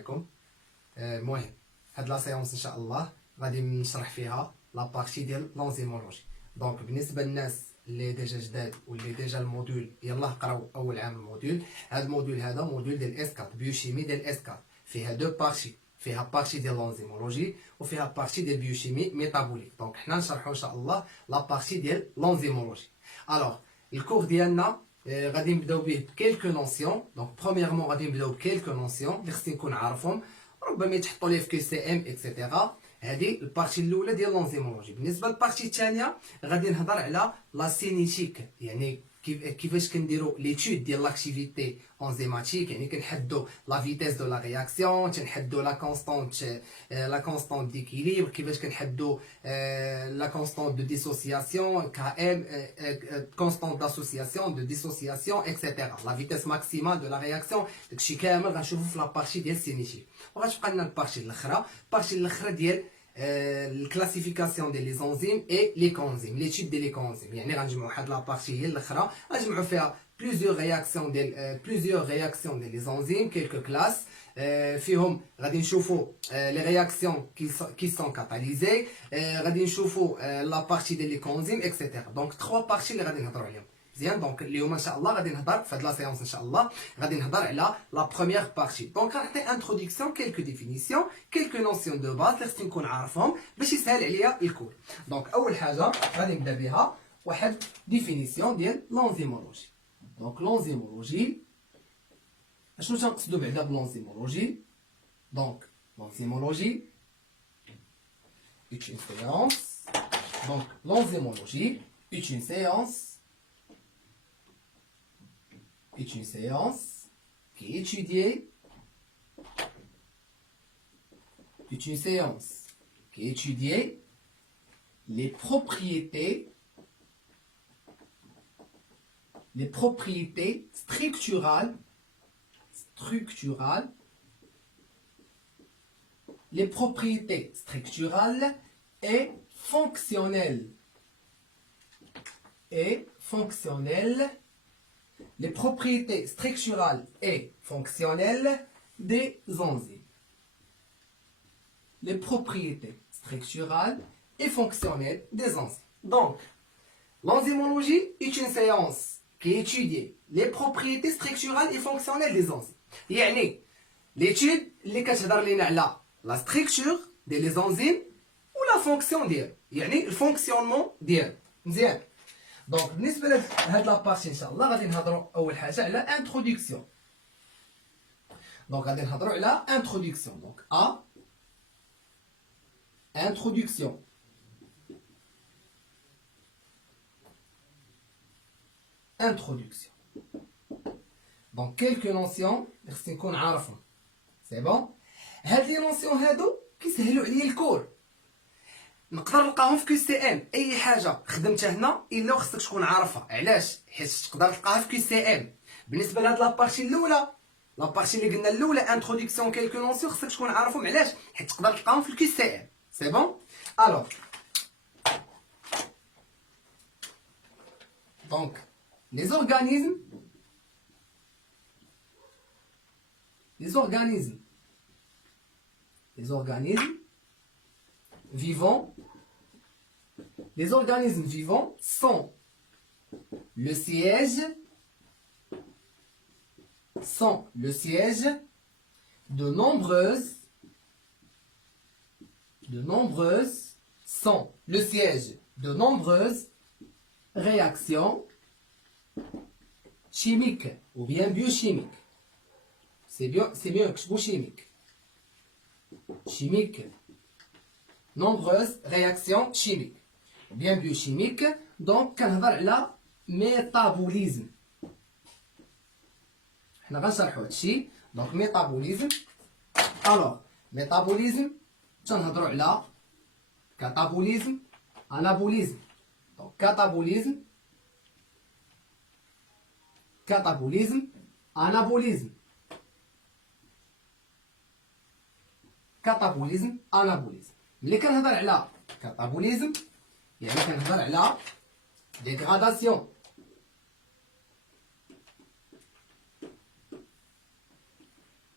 عليكم. المهم هاد لا سيونس ان شاء الله غادي نشرح فيها لا بارتي ديال لونزيمولوجي. دونك بالنسبه للناس اللي ديجا جداد واللي ديجا الموديول يلاه قراو اول عام الموديول، هاد الموديول هذا موديول ديال اس 4 بيوشيمي ديال اس 4، فيها دو بارتي، فيها بارتي ديال لونزيمولوجي وفيها بارتي ديال بيوشيمي ميتابوليك. دونك حنا نشرحوا ان شاء الله لا بارتي ديال لونزيمولوجي. الوغ الكور ديالنا غادي نبداو به بكيلكو نونسيون. دونك برومييرمون غادي نبداو بكيلكو نونسيون اللي خصني نكون عارفهم، ربما يتحطوا لي في كي سي ام اكسيتيرا. هذه البارتي الاولى ديال لونزيمولوجي. بالنسبه للبارتي الثانيه غادي نهضر على لا سينيتيك، يعني كيفاش كنديروا ليتود ديال لاكتيفيتي انزيماتيك، يعني كنحدوا لا فيتيس دو لا رياكسيون، تنحدوا لا كونستانت ديكيليبر، كيفاش كنحدوا لا كونستانت دو ديسوسياسيون كا ام، كونستانت داسوسياسيون دو ديسوسياسيون اكسيتيرا، لا فيتيس ماكسيمال دو لا رياكسيون. داكشي كامل غنشوفو في لا بارتي ديال سينيتيك. وغتبقى لنا البارتي الاخرى ديال الكلاسيفيكاسيون ديال لي زونزيم اي لي كونزيم، لي تيب ديال لي كونزيم. يعني غنجمعوا واحد لابارتي هي الاخرى غنجمعوا فيها بليزيور رياكسيون ديال لي زونزيم، كيلكو كلاس فيهم. غادي نشوفوا لي رياكسيون كي سون كاتاليزي، غادي نشوفوا لابارتي ديال لي كونزيم اكسيتيرا. دونك 3 بارتي اللي غادي نهضروا عليهم. مزيان. دونك اليوم ان شاء الله غادي نهضر في هاد لا سيونس ان شاء الله غادي نهضر على لا بروميير بارتي. دونك غنعطي انتروداكسيون، كيلكو ديفينيسيون، كيلكو نوسيون دو باز اللي خصني نكون عارفهم باش يسهل عليا الكور. دونك اول حاجه غادي نبدا بها واحد ديفينيسيون ديال لونزيمولوجي. دونك لونزيمولوجي اشنو تنقصدو بعدا بلونزيمولوجي؟ دونك لونزيمولوجي est une séance. Donc l'enzymologie est une séance qui est étudiée, les propriétés structurales, les propriétés structurales et fonctionnelles, les propriétés structurales et fonctionnelles des enzymes. Les propriétés structurales et fonctionnelles des enzymes. Donc, l'enzymologie est une séance qui étudie les propriétés structurales et fonctionnelles des enzymes. يعني l'étude اللي كتهضر لينا على la structure ديال les enzymes ou la fonction ديال، يعني الفونكسيونمون ديال. مزيان. دونك بالنسبه لهاد لابارتي ان شاء الله غادي نهضروا اول حاجه على انتروداكسيون. دونك غادي نهضروا على انتروداكسيون. دونك انتروداكسيون. دونك كيلكو نونسيون اللي خصني نكون عارفهم. سي بون. هاد لي نونسيون هادو كيسهلوا عليا الكور، نقدر نلقاهم في كي سي ام. اي حاجه خدمتها هنا الا خصك تكون عارفها. علاش؟ حيت تقدر تلقاها في كي سي ام. بالنسبه لهاد لابارتي الاولى، لابارتي اللي قلنا الاولى انتروداكسيون كيلكو نونسيون، خصك تكون عارفهم. علاش؟ حيت تقدر تلقاهم في الكي سي ام. سي بون. الوغ دونك les organismes vivants sont le siège de nombreuses réactions chimiques ou bien biochimiques. C'est bien que chimique. Nombreuses réactions chimiques ou bien biochimiques. Donc كنهضر على métabolisme. حنا غنشرحوا هادشي. دونك métabolisme. alors métabolisme تنهضروا على catabolisme, anabolisme. donc catabolisme, anabolisme. كاتابوليزم، انابوليزم. ملي كنهضر على كاتابوليزم يعني كنهضر على ديغراداسيون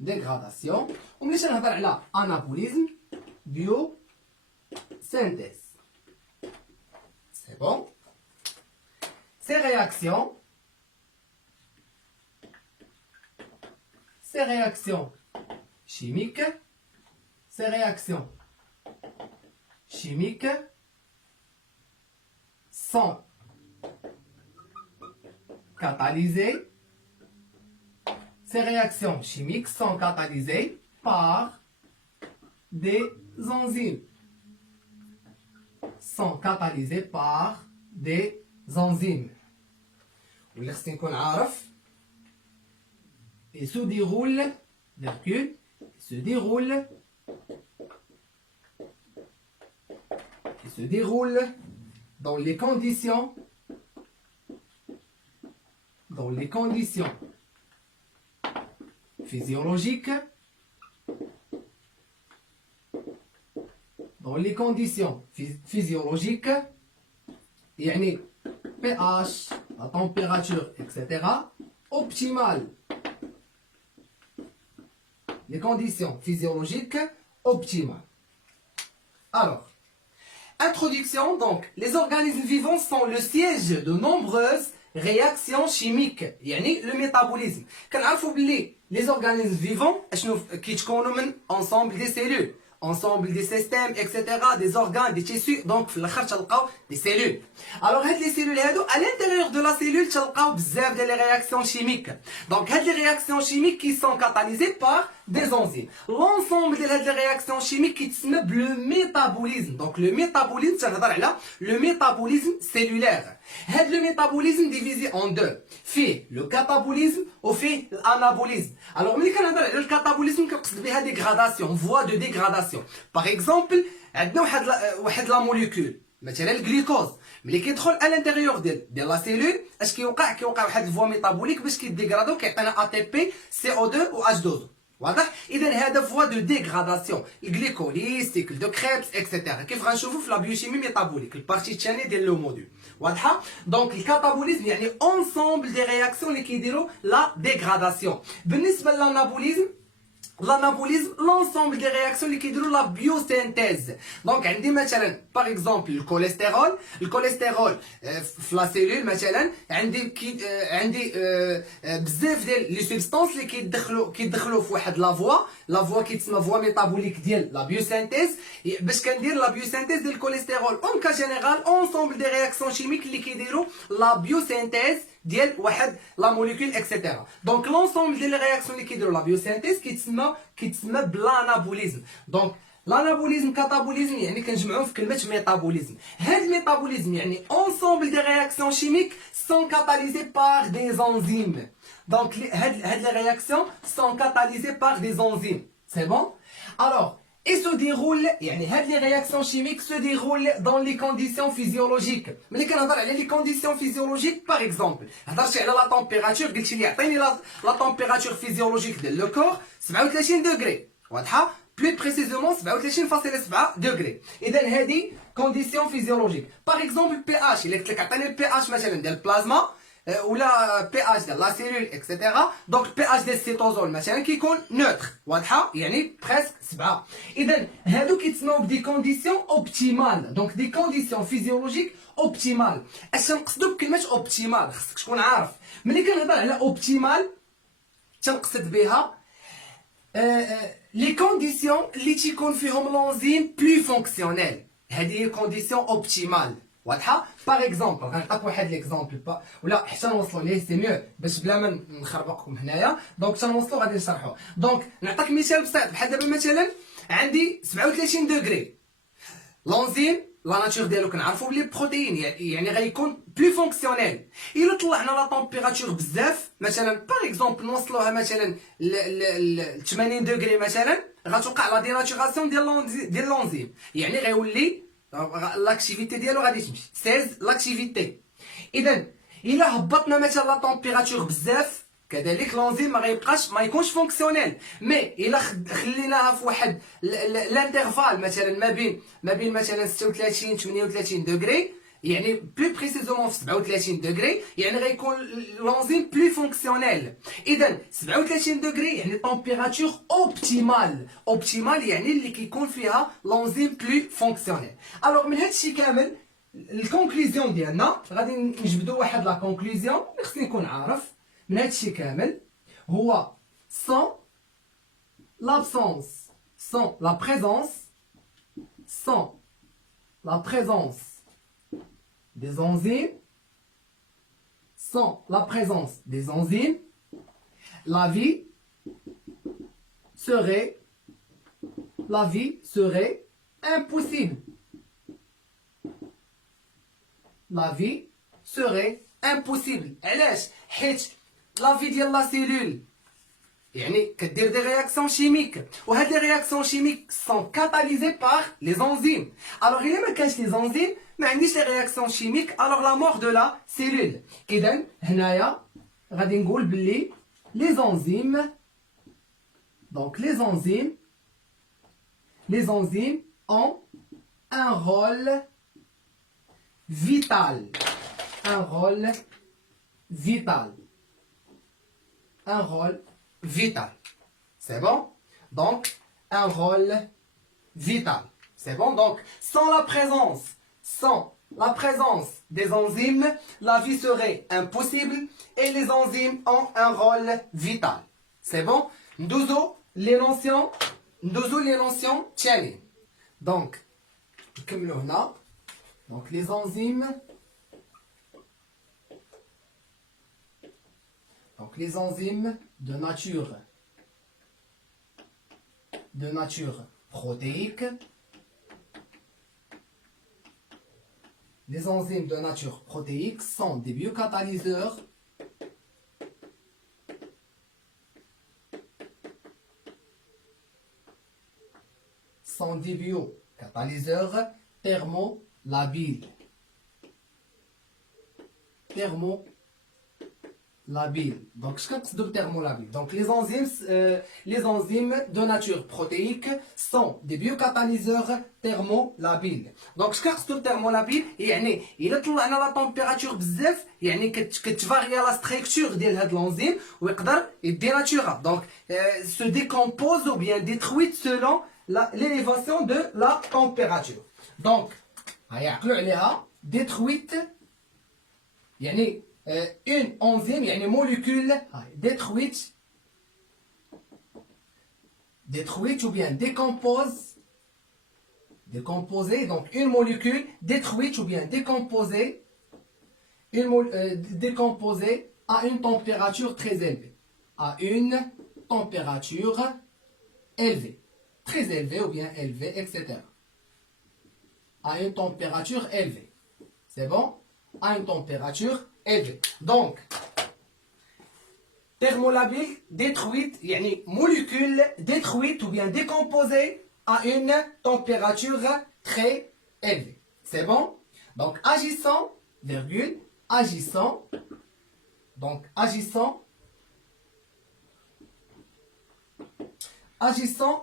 dégradation. وملي تنهضر على anabolisme, biosynthèse. C'est bon. Ces réactions chimiques, sont catalysées. Ces réactions chimiques sont catalysées par des enzymes. Sont catalysées par des enzymes. واللي خصني نكون عارف et se déroule dans les conditions physiologiques يعني pH, la température, etc. optimale. Les conditions physiologiques optimales. Alors, introduction, donc, les organismes vivants sont le siège de nombreuses réactions chimiques. يعني le métabolisme. كنعرفوا بلي les organismes vivants اشنو كيتكونوا من ensemble des cellules, ensemble des systèmes, etc., des organes, des tissus. Donc في الاخر تلقاو des cellules. Alors هاد les cellules هادو à l'intérieur de la cellule تلقاو بزاف ديال les réactions chimiques. Donc هاد les réactions chimiques qui sont catalysées par des enzymes. L'ensemble de les réactions chimiques qui se met le métabolisme. Donc le métabolisme, ça veut dire le métabolisme cellulaire. Le métabolisme divisé en deux. Fait le catabolisme ou fait l'anabolisme. Alors, le catabolisme, c'est la dégradation, voie de dégradation. Par exemple, la molécule, le glucose. Mais qui يدخل à l'intérieur de la cellule, est-ce qu'il y a une voie métabolique parce qu'il dégrade qui est un ATP, CO2 ou H2O. واضح؟ إذا هذا فوا دو ديغراداسيون، الجليكوليز، سيكل دو كريبس اكسيتيرا، كيف غنشوفوا في لا بيوشيمي ميتابوليك، البارتي الثانية ديال لو موديل، واضحة؟ دونك الكاتابوليزم يعني اونسومبل دي رياكسيون اللي كيديروا لا ديغراداسيون. بالنسبة للانابوليزم، l'anabolisme, l'ensemble des réactions qui déroulent la biosynthèse. Donc, عندي مثلا par exemple le cholestérol في la cellule مثلا عندي بزاف ديال لي سبستانس اللي كيدخلوا في واحد لا فوا كيتسمى فوا ميتابوليك ديال لا بيوسينثيز باش كندير لا بيوسينثيز ديال الكوليسترول. اون كا جينيرال اونسومبل دي رياكسيون شيميك اللي كيديروا لا بيوسينثيز ديال واحد لا موليكول اكسيتيرا. دونك لونسومبل ديال لي رياكسيون اللي كيديروا لا بيوسينثيز كيتسمى بلانابوليزم. دونك l'anabolisme, catabolisme, يعني كنجمعوه في كلمة métabolisme. هاد métabolisme يعني ensemble des réactions chimiques sont catalysées par des enzymes. Donc هاد les réactions sont catalysées par des enzymes. C'est bon? Alors, et se déroule يعني هاد les réactions chimiques se déroulent dans les conditions physiologiques. ملي كنهضر على les conditions physiologiques par exemple هضرتي على la température قلتي لي عطيني la température physiologique ديال le corps 37 degrés. واضحة؟ plus précisément 37.7 degrés. إذا هذه condition physiologique. Par exemple pH إلا قلت لك عطيني pH مثلا ديال البلازما ولا pH ديال لا سيلول اكسيتيرا. دونك pH ديال السيتوزول مثلا كيكون نوتر. واضحة؟ يعني بريسك 7. إذا هادو كيتسموا بدي كونديسيون اوبتيمال. دونك دي كونديسيون فيزيولوجيك اوبتيمال. اش نقصدو بكلمة اوبتيمال؟ خصك تكون عارف ملي كنهضر على اوبتيمال تنقصد بها les conditions اللي تيكون فيهم l'enzyme plus fonctionnel. هذه هي condition optimale. واضحة؟ باغ اكزومبل غنعطيك واحد ليكزومبل ولا حتى نوصلوا ليه سي ميو باش بلا ما نخربقكم هنايا. دونك حتى نوصلوا غادي نشرحوه. دونك نعطيك مثال بسيط بحال دابا مثلا عندي 37 دوغري. l'enzyme لا ناتور ديالو كنعرفوا بلي بروتين يعني غيكون بلو فونكسيونيل. الا طلعنا لا طومبيراتور بزاف مثلا باغ اكزومبل نوصلوها مثلا ل 80 دوغري مثلا غتوقع لا ديناتوراسيون ديال لونزيم يعني غيولي لاكتيفيتي ديالو غادي تمشي سيز لاكتيفيتي. اذا الا هبطنا مثلا لا طومبيراتور بزاف كذلك لونزيم ما يكونش فونكسيونيل. مي الا خليناها في واحد الانترفال مثلا ما بين مثلا 36 38 دوغري يعني plus précisément في 37 degrés يعني غيكون l'enzyme plus fonctionnel. إذا 37 degrés يعني température optimale. optimale يعني اللي كيكون فيها l'enzyme plus fonctionnel. alors من هذا الشيء كامل الكونكلوزيون ديالنا غادي نجبدوا واحد لا كونكلوزيون اللي خصني نكون عارف من هذا الشيء كامل هو sans l'absence sans la présence des enzymes sans la présence des enzymes la vie serait impossible. La vie serait impossible. علاش؟ حيت لا في ديال لا سيلول يعني كدير دي رياكسيون شيميك وهاد لي رياكسيون شيميك سون كاتاليزي بار لي زونزيم. الوغ الا ما كانش لي زونزيم ما عنديش لي رياكسيون شيميك الوغ لا مور دو لا سيلول. اذا هنايا غادي نقول بلي لي زونزيم دونك لي زونزيم ont un rôle vital. Un rôle vital. C'est bon? Donc, un rôle vital. C'est bon? Donc, sans la présence des enzymes, la vie serait impossible et les enzymes ont un rôle vital. C'est bon? Ndozo les notions تالي. Donc, نكملوا هنا. Donc, les enzymes. Donc, les enzymes de nature protéique. Les enzymes de nature protéique sont des biocatalyseurs thermolabiles. Donc, ce que c'est thermolabile. Donc, les enzymes de nature protéique sont des biocatalyseurs thermolabiles. Donc, ce que c'est thermolabile, يعني إلا طلعنا لا température بزاف يعني كتفاريا لا structure ديال هاد l'enzyme ويقدر يديناتورا. Donc, se décompose ou bien détruite selon l'élévation de la température. Donc, عيعقلوا عليها détruite يعني une enzyme يعني molécule détruite ou bien décomposée. Donc une molécule détruite ou bien décomposée à une température très élevée. À une température élevée. Très élevée ou bien élevée, etc. À une température élevée. C'est bon? À une température élevée. Donc, thermolabile, détruite, yani molécule détruite ou bien décomposée à une température très élevée. C'est bon? Donc, agissant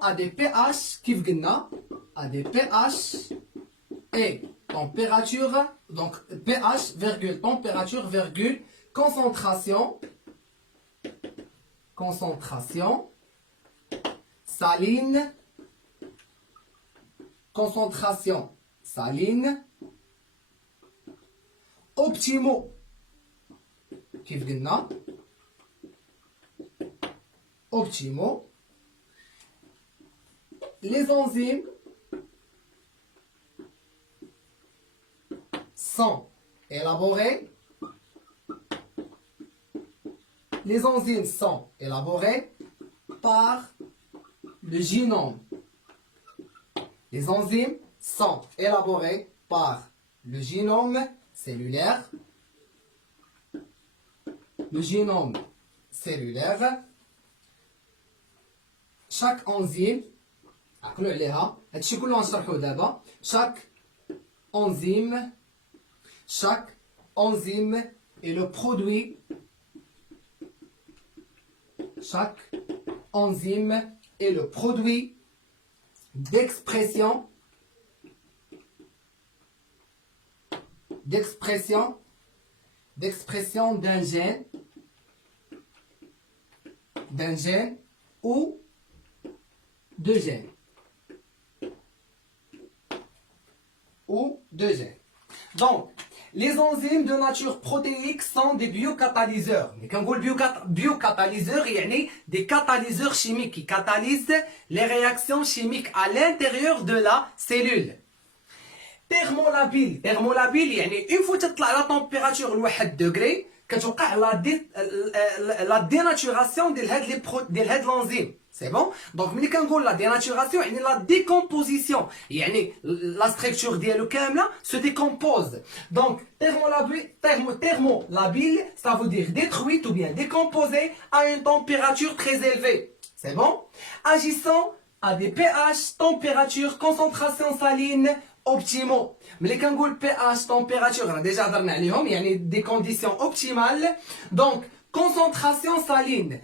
à des pH qui à des pH et température, donc pH, virgule, température, virgule, concentration saline, optimaux, les enzymes sont élaborées. Les enzymes sont élaborées par le génome. Les enzymes sont élaborées par le génome cellulaire. Le génome cellulaire. Chaque enzyme, chaque enzyme est le produit. Chaque enzyme est le produit d'expression d'expression d'un gène ou deux gènes. Donc, les enzymes de nature protéique sont des biocatalyseurs. Mais quand on dit biocatalyseurs, il y a des catalyseurs chimiques qui catalysent les réactions chimiques à l'intérieur de la cellule. Thermolabile, يعني une fois تطلع la température ل 1 degré كتوقع la dénaturation ديال هاد l'enzyme. C'est bon? Donc ملي كنقول la dénaturation يعني la décomposition. يعني la structure ديالو كامله se décompose. Donc thermolabile, ça veut dire détruite ou bien décomposée à une température très élevée. C'est bon? Agissant à des pH, température, concentration saline optimaux. ملي كنقول pH température راه ديجا هضرنا عليهم يعني des conditions optimales. Donc concentration saline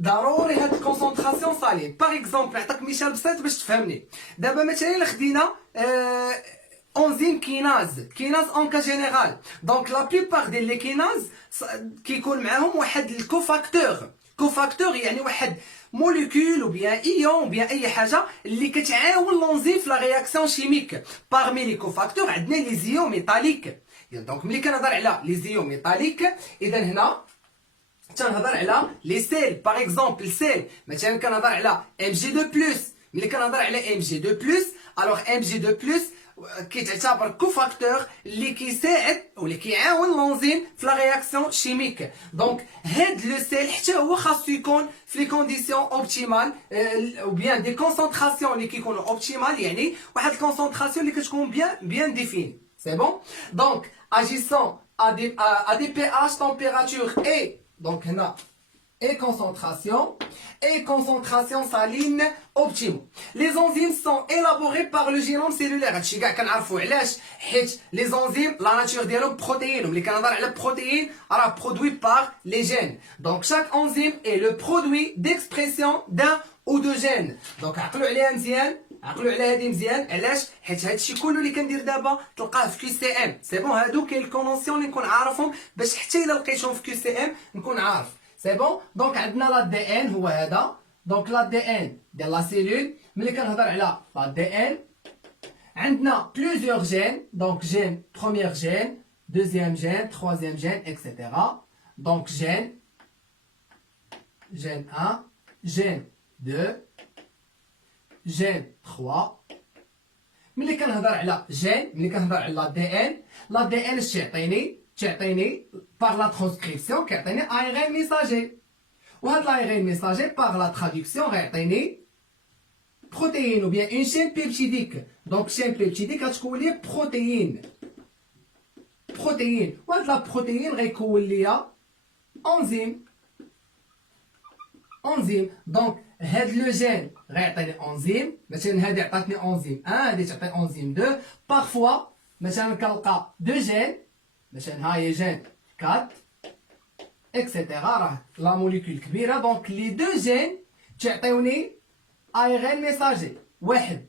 ضروري هاد الكونسونطراسيون صالين. باغ اكزومبل نعطيك مثال بسيط باش تفهمني. دابا مثلا الا خدينا انزيم كيناز اون كا جينيرال. دونك لا بليبار ديال لي كيناز كيكون معاهم واحد الكوفاكتور يعني واحد موليكول او بيان ايون او بيان اي حاجه اللي كتعاون لونزيم في لا رياكسيون شيميك. بارمي لي كوفاكتور عندنا لي زيون ميتاليك. دونك ملي كنهضر على لي زيون ميتاليك اذا هنا تنهضر على لي سيل. باغ اكزومبل سيل مثلا كنهضر على ام جي 2 بلس. ملي كنهضر على ام جي 2 بلس الوغ ام جي 2 بلس كيتعتبر كوفاكتور اللي كيساعد ولا كيعاون لونزيم في لا رياكسيون شيميك. دونك هاد لو سيل حتى هو خاصو يكون في لي كونديسيون اوبتيمال او بيان دي كونسونطراسيون اللي كيكونوا اوبتيمال يعني واحد الكونسونطراسيون اللي كتكون بيان ديفيني. سي بون. دونك اجيسون à des pH température et donc هنا et concentration saline optimaux. Les enzymes sont élaborées par le génome cellulaire. هادشي كاع كنعرفوا علاش حيت les enzymes la nature ديالهم بروتيين وملي كنهضر على بروتيين راه produit par les gènes. Donc chaque enzyme est le produit d'expression d'un ou deux gènes. Donc عقلوا عليها مزيان عقلوا على هادي مزيان علاش حيت هادشي كله اللي كندير دابا تلقاه في كي سي ام. سي بون هادو كاين الكونونسيون اللي نكون عارفهم باش حتى الا لقيتهم في كي سي ام نكون عارف. سي بون. دونك عندنا لا دي ان هو هذا. دونك لا دي ان ديال لا سيلول. ملي كنهضر على لا دي ان عندنا بليزيور جين. دونك جين بروميير جين دوزيام جين تروازيام جين اكسيتيرا. دونك جين 1 جين 2 جين 3. ملي كنهضر على جين ملي كنهضر على لا دي ان اش تعطيني par la transcription كيعطيني ARN messager. وهاد l'ARN messager par la traduction غيعطيني بروتيين ou bien une chaîne peptidique. donc chaîne peptidique غتكون لي بروتيين وهاد لا بروتيين غيكون ليا انزيم. دونك هاد لو جين غيعطيني انزيم. مثلا هادي عطاتني انزيم 1 هادي تعطي انزيم 2. بارفوا مثلا كنلقى دو جين مثلا ها هي جين 4 اكسيتيرا راه لا موليكول كبيره. دونك لي دو جين تعطيوني ايغين ميساجي واحد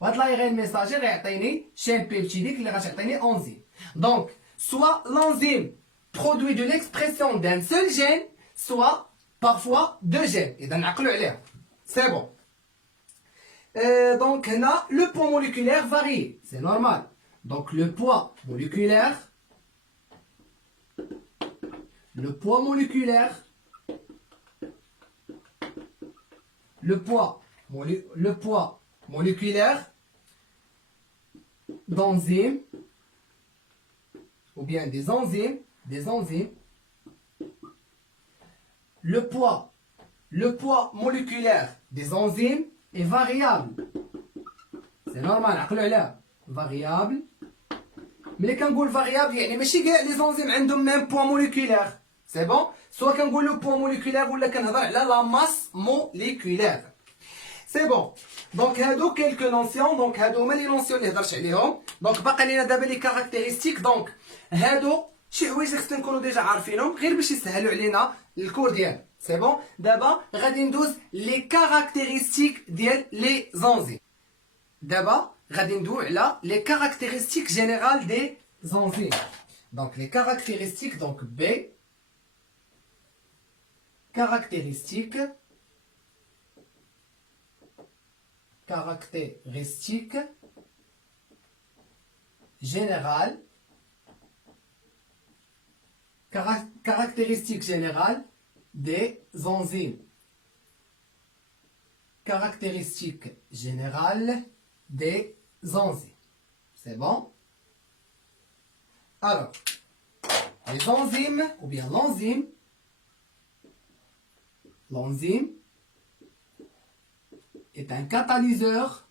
وهاد لايغين ميساجي غيعطيني شين بيبتيديك اللي غتعطيني انزيم. دونك سوا l'enzyme produit de l'expression d'un seul gène soit parfois deux gènes. اذا نعقلوا عليها. سي بون. دونك هنا لو poids moléculaire varie. c'est normal. donc le poids moléculaire d'enzymes ou bien des enzymes le poids moléculaire des enzymes est variable. c'est normal عقلوا عليها variable. ملي كنقول variable يعني ماشي كاع لي زونزيم عندهم ميم بوا موليكولير. سي بون. سوا كنقولوا بوا موليكولير ولا كنهضر على لا ماس موليكولير. سي بون. دونك هادو كيلكو نونسيون. دونك هادو هما لي نونسيون اللي هضرت عليهم. دونك باقي لينا دابا لي كاركتيرستيك. دونك هادو شي حوايج اللي خصنا نكونوا ديجا عارفينهم غير باش يسهلوا علينا الكور ديالنا. سي بون. دابا غادي ندوز لي كاركتيرستيك ديال لي زونزيم. دابا غادي ندوي على لي كاركتيرستيك جينيرال دي enzymes. Donc les caractéristiques, donc B, caractéristiques générales, caractéristiques générales des enzymes. Caractéristiques générales des enzymes. C'est bon? Alors, les enzymes, ou bien l'enzyme est un catalyseur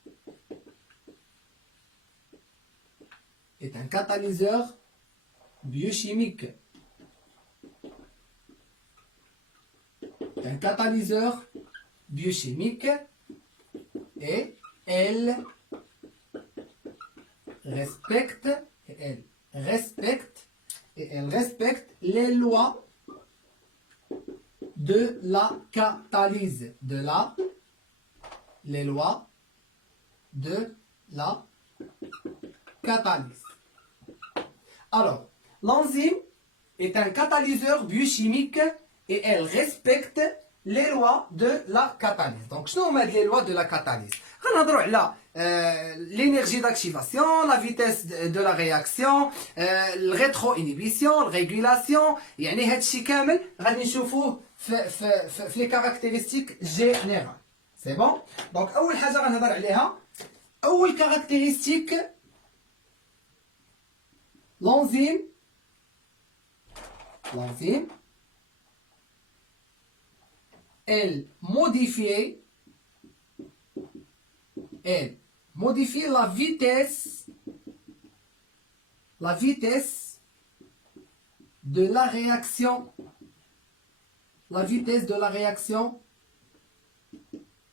biochimique. Un catalyseur biochimique et elle respecte les lois de la catalyse. Les lois de la catalyse. Alors, l'enzyme est un catalyseur biochimique et elle respecte les lois de la catalyse. Donc, شنو هما les lois de la catalyse? غنهضروا على l'énergie d'activation, la vitesse de la réaction, le rétro-inhibition, la régulation. يعني هادشي كامل غادي نشوفوه في les caractéristiques générales. C'est bon? Donc, أول حاجة غنهضر عليها أول caractéristique l'enzyme elle modifie la vitesse de la réaction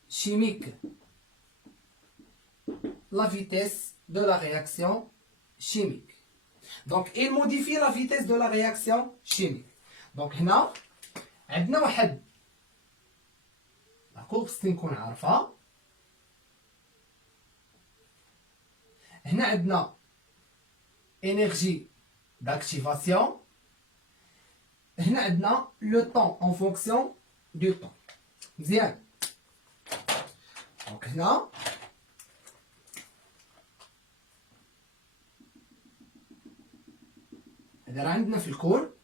chimique. La vitesse de la réaction chimique. Donc, il modifie la vitesse de la réaction chimique. Donc, هنا عندنا واحد خص نكون عارفها. هنا عندنا énergie d'activation. هنا عندنا le temps en fonction du temps. مزيان. Donc هنا هذا عندنا في الكور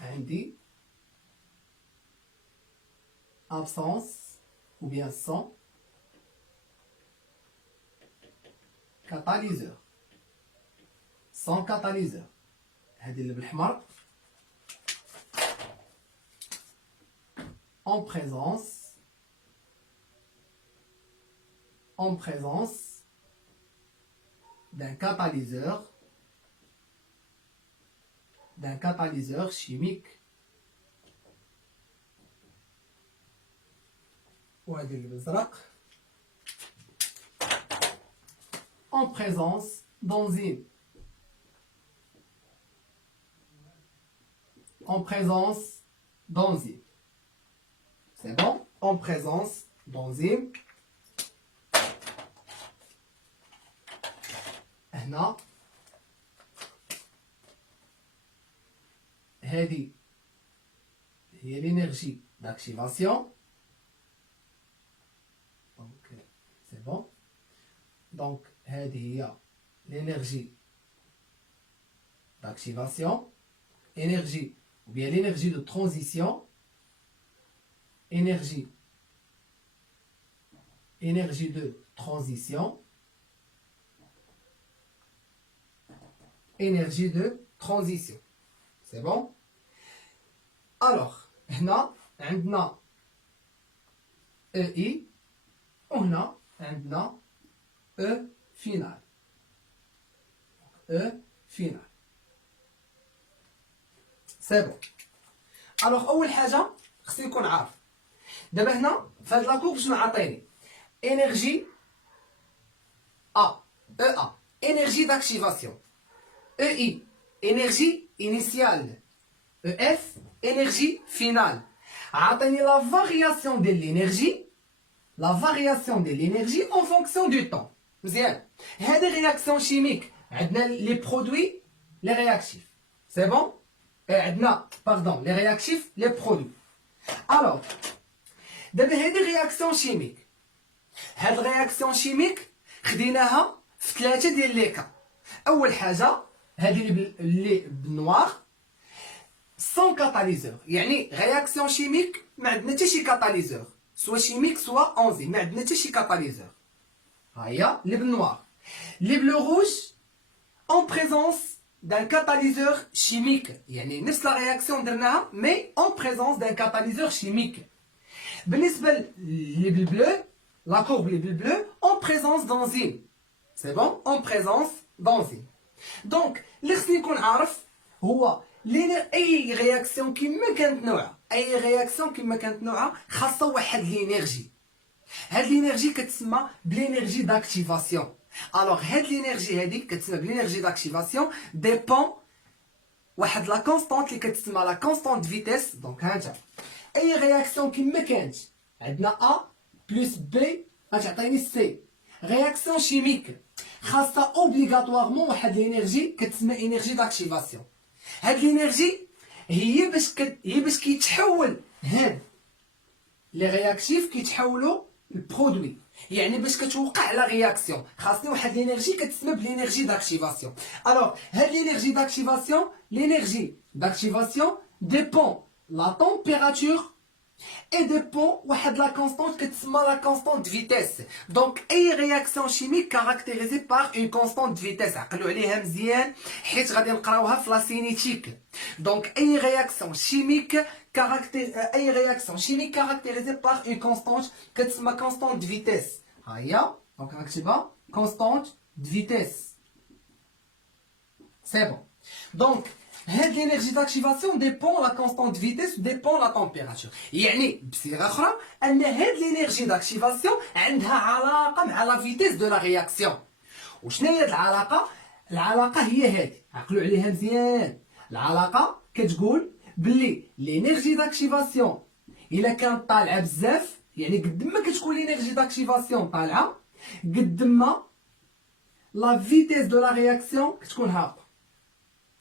عندي absence ou bien sans catalyseur. Sans catalyseur. هذه اللي بالحمر. En présence d'un catalyseur chimique. وهذه اللي بالازرق. En présence d'enzymes. C'est bon? En présence d'enzymes. هنا هذه هي l'énergie d'activation. Donc c'est bon. Donc هذه هي l'énergie d'activation. Énergie ou bien l'énergie de transition. Énergie de transition. Énergie de transition. C'est bon? Alors, هنا عندنا اي وهنا عندنا او فينال او فينال. سي بون. الوغ اول حاجه خصني نكون عارف دابا هنا في هاد لاكورب شنو عاطيني؟ انرجي ا او ا انرجي داكتيفاسيون، او اي انرجي انيسيال، او اف انرجي فينال. عاطيني لا فارياسيون ديال لينيرجي، لا فارياسيون ديال لينيرجي اون فونكسيون دو طون. مزيان. هادي رياكسيون شيميك عندنا لي برودوي لي رياكتيف. سي بون. عندنا باردون لي رياكتيف لي برودوي. الوغ دابا هادي رياكسيون شيميك، هاد الرياكسيون شيميك خديناها في 3 ديال لي كا. اول حاجه هادي اللي بالنوار سون كاتاليزور، يعني رياكسيون شيميك ما عندنا حتى شي كاتاليزور، سوا شيميك سوا انزيم، ما عندنا حتى شي كاتاليزور. ها هي اللي بالنوار. لي بلو روج اون بريزونس دان كاتاليزور شيميك، يعني نفس لا رياكسيون درناها مي اون بريزونس دان كاتاليزور شيميك. بالنسبه لي بالبلو لا كورب لي بالبلو اون بريزونس دانزيم. سي بون، اون بريزونس دانزيم. دونك اللي خصني نكون عارف هو اي رياكسيون كيما كانت نوعها، اي رياكسيون كيما كانت نوعها خاصها واحد لينيرجي. هاد لينيرجي كتسمى بلينيرجي داكتيفاسيون. الوغ هاد لينيرجي هادي كتسمى بلينيرجي داكتيفاسيون ديبون واحد لا كونستانت اللي كتسمى لا كونستانت فيتيس. دونك ها انت اي رياكسيون كيما كانت عندنا ا بلس بي غتعطيني سي. رياكسيون شيميك خاصها اوبليغاتوارمون واحد لينيرجي كتسمى انرجي داكتيفاسيون. هاد لينيرجي هي باش كيتحول هاد لي رياكتيف كيتحولوا لبرودوي، يعني باش كتوقع لا رياكسيون خاصني واحد لينيرجي كتسمى بلينيرجي داكتيفاسيون. الوغ هاد لينيرجي داكتيفاسيون ديبون لا تمبيراتور et dépend واحد la constante كتسمى la constante de vitesse. Donc اي réaction chimique caractérisée par une constante de vitesse. عقلوا عليها مزيان حيت غادي نقراوها في لا سينيتيك. Donc اي réaction chimique caractérisée par une constante كتسمى constante de vitesse. ها هي دونك غنكتبها constante de vitesse. C'est bon. Donc هاد لينيرجي داكتيفاسيون ديبون لا كونستانت فيتيس وديبون لا تمبيراتور. يعني بصيغه اخرى ان هاد لينيرجي داكتيفاسيون عندها علاقه مع لا فيتيس دو لا رياكسيون. وشنو هي هاد العلاقه؟ العلاقه هي هادي، عقلوا عليها مزيان. العلاقه كتقول بلي لينيرجي داكتيفاسيون الا كانت طالعه بزاف، يعني قد ما كتكون لينيرجي داكتيفاسيون طالعه قد ما لا فيتيس دو لا رياكسيون كتكون هابطه.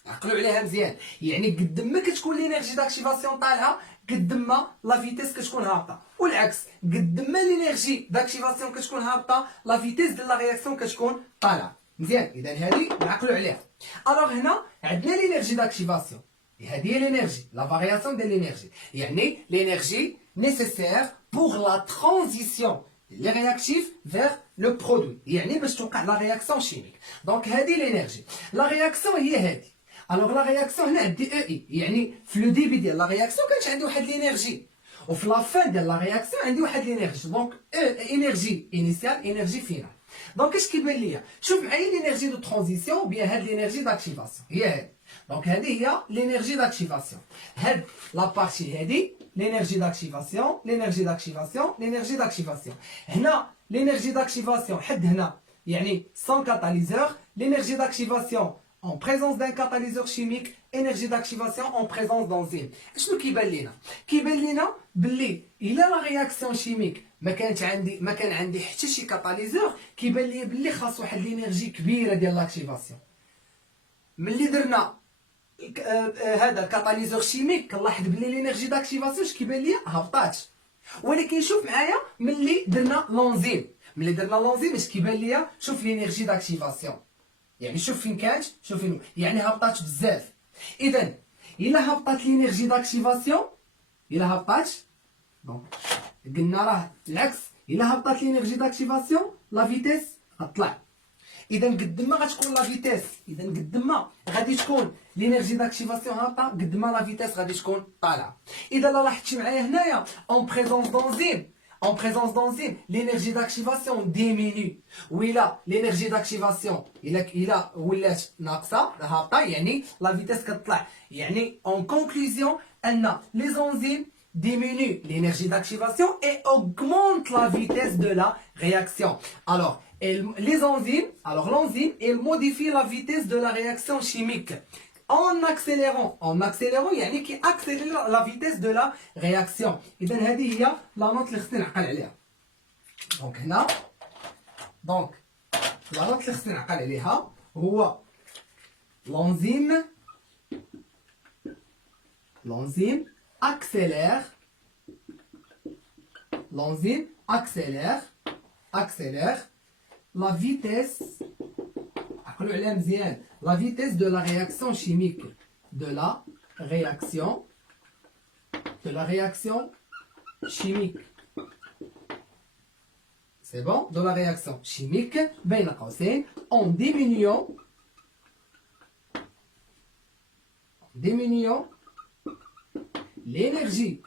عقلوا عليها مزيان، يعني قد ما كتكون لينيرجي داكتيفاسيون طالعه قد ما لا فيتيس كتكون هابطه، والعكس قد ما لينيرجي داكتيفاسيون كتكون هابطه لا فيتيس ديال لا رياكسيون كتكون طالعه. مزيان، اذا هذه نعقلوا عليها. الوغ هنا عندنا لينيرجي داكتيفاسيون، هذه هي لينيرجي لا فارياسيون ديال لينيرجي، يعني لينيرجي نيسيسير بوغ لا ترانزيسيون لي رياكتيف فيغ لو برودوي، يعني باش توقع لا رياكسيون شيميك. دونك هذه لينيرجي. لا رياكسيون هي هذه. الوغ لا رياكسيون هنا عندي او اي، يعني في لو ديبي ديال لا رياكسيون كانت عندي واحد لينيرجي، وفي لا فان ديال لا رياكسيون عندي واحد لينيرجي. دونك انرجي انيسيال انرجي فينال. دونك اش كيبان ليا؟ شوف معايا لينيرجي دو ترانزيسيون بيان هاد لينيرجي داكتيفاسيون هي هادي. دونك هادي هي لينيرجي داكتيفاسيون. هاد لا بارتي هادي لينيرجي داكتيفاسيون لينيرجي داكتيفاسيون لينيرجي داكتيفاسيون. هنا لينيرجي داكتيفاسيون حد هنا يعني سون كاتاليزور. لينيرجي داكتيفاسيون en présence d'un catalyseur chimique, énergie d'activation en présence d'enzyme. شنو كيبان لينا؟ كيبان لينا باللي الا لا رياكسيون شيميك ما كان عندي حتى شي كاتاليزور، كيبان لي باللي خاص واحد لينيرجي كبيره ديال لاكتيفاسيون. ملي درنا هذا الكاتاليزور شيميك كنلاحظ باللي لينيرجي داكتيفاسيون كيبان لي هبطات. ولكن شوف معايا ملي درنا لونزيم اش كيبان ليا؟ شوف لينيرجي داكتيفاسيون، يعني شوف فين كانت، شوف فين، يعني هبطات بزاف. اذا الا هبطات لينيرجي داكتيفاسيون، الا هبطات دونك قلنا راه العكس، الا هبطات لينيرجي داكتيفاسيون لا فيتيس غتطلع. اذا قد ما غتكون لا فيتيس، اذا قد ما غادي تكون لينيرجي داكتيفاسيون هابطه قد ما لا فيتيس غادي تكون طالعه. اذا لا لاحظتي معايا هنايا اون بريزونس دونزيم، En présence d'enzymes, l'énergie d'activation diminue. وإلا l'énergie d'activation إلا ولات ناقصة هابطة يعني la vitesse كتطلع. يعني en conclusion أن les enzymes diminuent l'énergie d'activation et augmentent la vitesse de la réaction. Alors, l'enzyme, elle modifie la vitesse de la réaction chimique. En accélérant, يعني qui accélère la vitesse de la réaction. إذا هذه هي لا نوت اللي خصني نعقل عليها. دونك هنا لا نوت اللي خصني نعقل عليها هو l'enzyme accélère la vitesse la vitesse de la réaction chimique de la réaction chimique. C'est bon? De la réaction chimique en diminuant l'énergie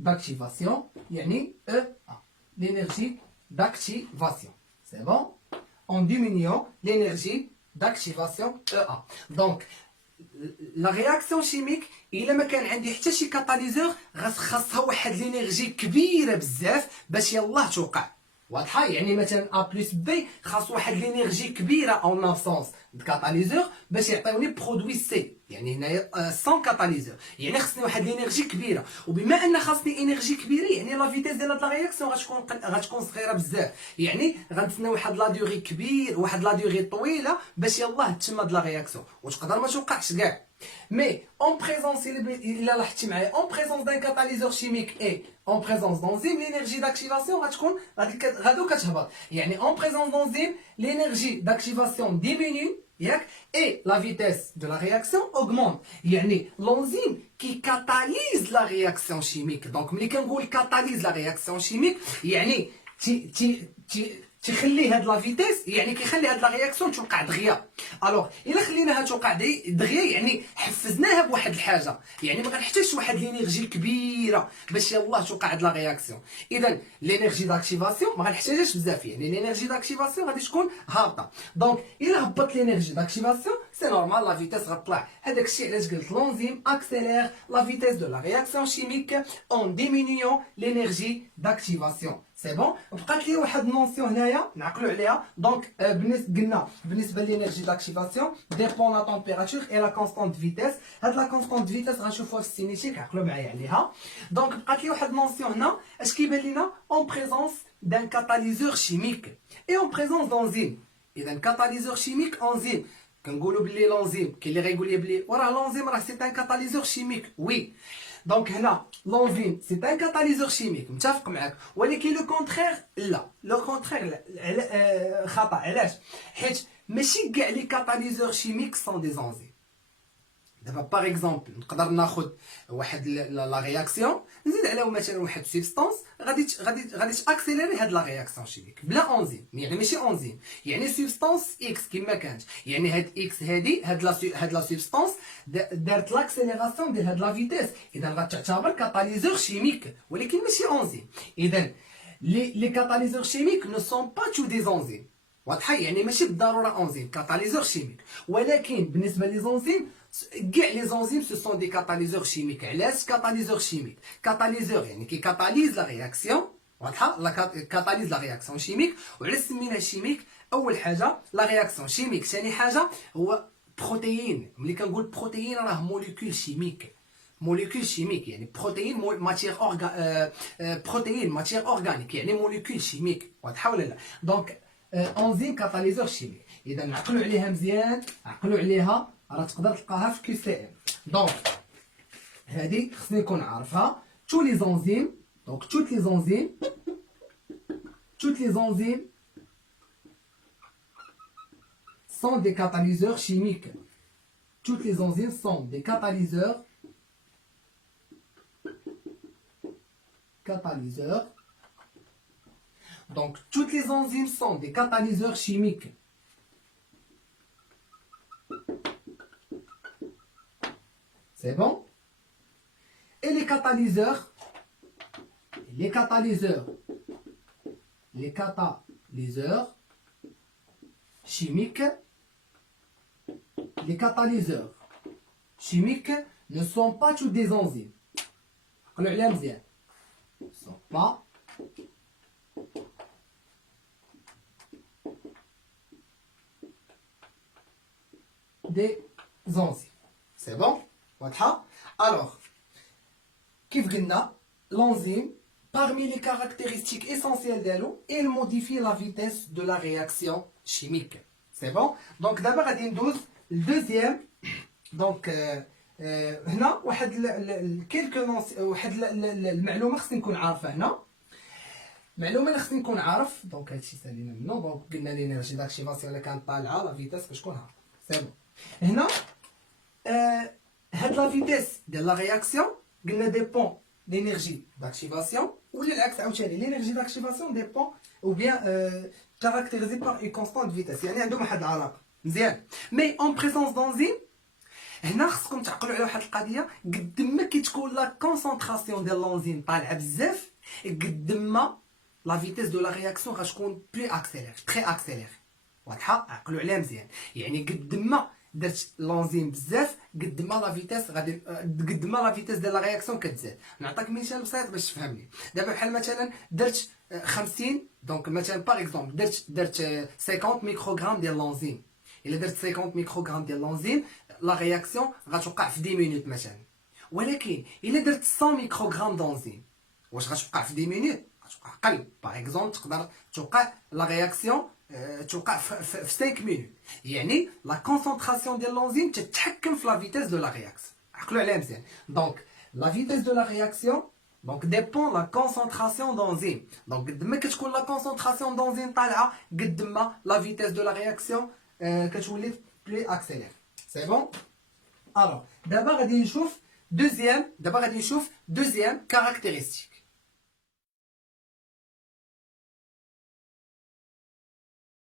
d'activation يعني EA l'énergie d'activation. C'est bon? En diminuant l'énergie d'activation EA. Donc la réaction chimique الا ما كان عندي حتى شي كاتاليزور خاصها واحد لينيرجي كبيره بزاف باش يلاه توقع. واضحه؟ يعني مثلا A بلس B خاص واحد لينيرجي كبيره اون ابسونس د كاتاليزور باش يعطيوني برودوي سي. يعني هنايا سون كاتاليزور يعني خصني واحد لينيرجي كبيره. وبما ان خاصني انرجي كبيره يعني لا فيتيس ديال هاد لا رياكسيون غتكون صغيره بزاف. يعني غنتسنى واحد لا ديوري كبير واحد لا ديوري طويله باش يلاه تتم هاد لا رياكسيون وتقدر ما توقعش كاع. Mais en présence, en présence d'un catalyseur chimique et en présence d'enzymes, l'énergie d'activation يعني en présence d'enzymes, l'énergie d'activation diminue et la vitesse de la réaction augmente. يعني l'enzyme qui catalyse la réaction chimique. Donc, ملي كنقول catalyse la réaction chimique يعني تيخلي هاد لا فيتيس يعني كيخلي هاد لا رياكسيون توقع دغيا. الوغ الا خليناها توقع دغيا يعني حفزناها بواحد الحاجه يعني ما غنحتاجش واحد لينيرجي كبيره باش يلاه توقع هاد لا رياكسيون. اذا لينيرجي داكتيفاسيون ما غنحتاجهاش بزاف يعني لينيرجي داكتيفاسيون غادي تكون هابطه. دونك الا هبط لينيرجي داكتيفاسيون سي نورمال لا فيتيس غتطلع. هذاك الشيء علاش قلت لونزيم اكسيلير لا فيتيس دو لا رياكسيون شيميك اون ديمينيون لينيرجي داكتيفاسيون. سي بون. بقات لي واحد النونسيون هنايا نعقلوا عليها. دونك قلنا بالنسبه للانرجي داكتيفاسيون ديبون لا تمبيراتور اي لا كونستانت فيتيس. هاد لا كونستانت فيتيس غنشوفوها في السينيتيك عقلوا معايا عليها. دونك بقات لي واحد النونسيون هنا اش كيبان لينا اون بريزونس دان كاتاليزور شيميك اي اون بريزونس دونزيم. اذا كاتاليزور شيميك انزيم كنقولوا بلي لونزيم كاين اللي غايقول لي بلي وراه لونزيم راه سي ان كاتاليزور شيميك. وي دونك هنا لونزيم سي ان كاتاليزور شيميك متفق معاك. ولكن لو كونترير لا لو كونترير خطا. علاش؟ حيت ماشي كاع لي كاتاليزور شيميك سون دي انزيم. دابا باغ اكزومبل نقدر ناخذ واحد لا رياكسيون نزيد عليها مثلا واحد سبستانس غادي تاكسيليري هاد لا رياكسيون شيميك بلا انزيم. يعني ماشي انزيم يعني سبستانس اكس كما كانت. يعني هاد اكس هاد لا سبستانس دارت لاكسيليراسيون ديال هاد لا فيتيس. اذا غتعتبر كاتاليزور شيميك ولكن ماشي انزيم. اذا لي كاتاليزور شيميك نو سون با تو دي انزيم. واضحه؟ يعني ماشي بالضروره انزيم كاتاليزور شيميك. ولكن بالنسبه لي زونزيم كاع لي زونزيم سو سون دي كاتاليزور شيميك. علاش كاتاليزور شيميك؟ كاتاليزور يعني كي كاتاليز لا رياكسيون. واضحه؟ لا كاتاليز لا رياكسيون شيميك. وعلاش سميناها شيميك؟ اول حاجه لا رياكسيون شيميك. ثاني حاجه هو بروتيين. ملي كنقول بروتيين راه موليكول شيميك. موليكول شيميك يعني بروتيين ماتيير بروتيين ماتيير اورغانيك يعني موليكول شيميك. واضحه ولا لا؟ دونك انزيم كاتاليزور شيميك. اذا نعقلوا عليها مزيان عقلوا عليها راه تقدر تلقاها في كي سي ام. دونك هذه خصني نكون عارفها. تو لي زونزيم دونك توت لي زونزيم sont des catalyseurs chimiques. Toutes les enzymes sont des catalyseurs. Donc, toutes les enzymes sont des catalyseurs chimiques. C'est bon? Et les catalyseurs, chimiques, les catalyseurs chimiques ne sont pas tous des enzymes. Ne sont pas des enzymes. C'est bon? Alors, كيف قلنا l'enzyme, parmi les caractéristiques essentielles d'elle, il modifie la vitesse de la réaction chimique. C'est bon? Donc d'abord غادي ندوز الدوزيام. دونك هنا واحد واحد المعلومه خصني نكون عارفه هنا. المعلومه اللي خصني نكون عارف دونك هادشي سالينا منه. دونك قلنا لينيرجي داكتيفاسيون اللي كانت طالعه لا فيتاس كتكون ها. سي بون. هنا هاد لا فيتاس ديال لا رياكسيون قلنا ديبون l'énergie d'activation ou l'énergie d'activation dépend ou bien caractérisée par une constante de vitesse. يعني عندهم واحد العلاقه مزيان. mais en présence d'enzyme هنا خصكم تعقلوا على واحد القضيه. قد ما كتكون لا كونسونطراسيون ديال l'enzyme طالعه بزاف قد ما لا فيتيس دو لا رياكسيون غتكون بلي اكسيلير تري اكسيلير. واضحه؟ عقلوا عليها مزيان. يعني قد ما درت لونزيم بزاف قد ما لا فيتاس غادي قد ما لا فيتاس ديال لا رياكسيون كتزاد. نعطيك مثال بسيط باش تفهمني. دابا بحال مثلا درت 50 دونك مثلا باغ اكزومبل درت 50 ميكروغرام ديال لونزيم. الا درت 50 ميكروغرام ديال لونزيم لا رياكسيون غتوقع في 10 مينوت مثلا. ولكن الا درت 100 ميكروغرام دونزيم واش غتوقع في 10 مينوت؟ غتوقع اقل. باغ اكزومبل تقدر توقع لا رياكسيون توقع في 5 مينوت. يعني لا كونسونطراسيون ديال لونزيم تتحكم في لا فيتيس دو لا رياكسيون. عقلوا عليها مزيان. دونك لا فيتيس دو لا رياكسيون دونك ديبون لا كونسونطراسيون دونزيم. دونك قد ما كتكون لا كونسونطراسيون دونزيم طالعه قد ما لا فيتيس دو لا رياكسيون كتولي بلي اكسيلير. سي بون. الوغ دابا غادي نشوف دوزيام كاركتيرستيك.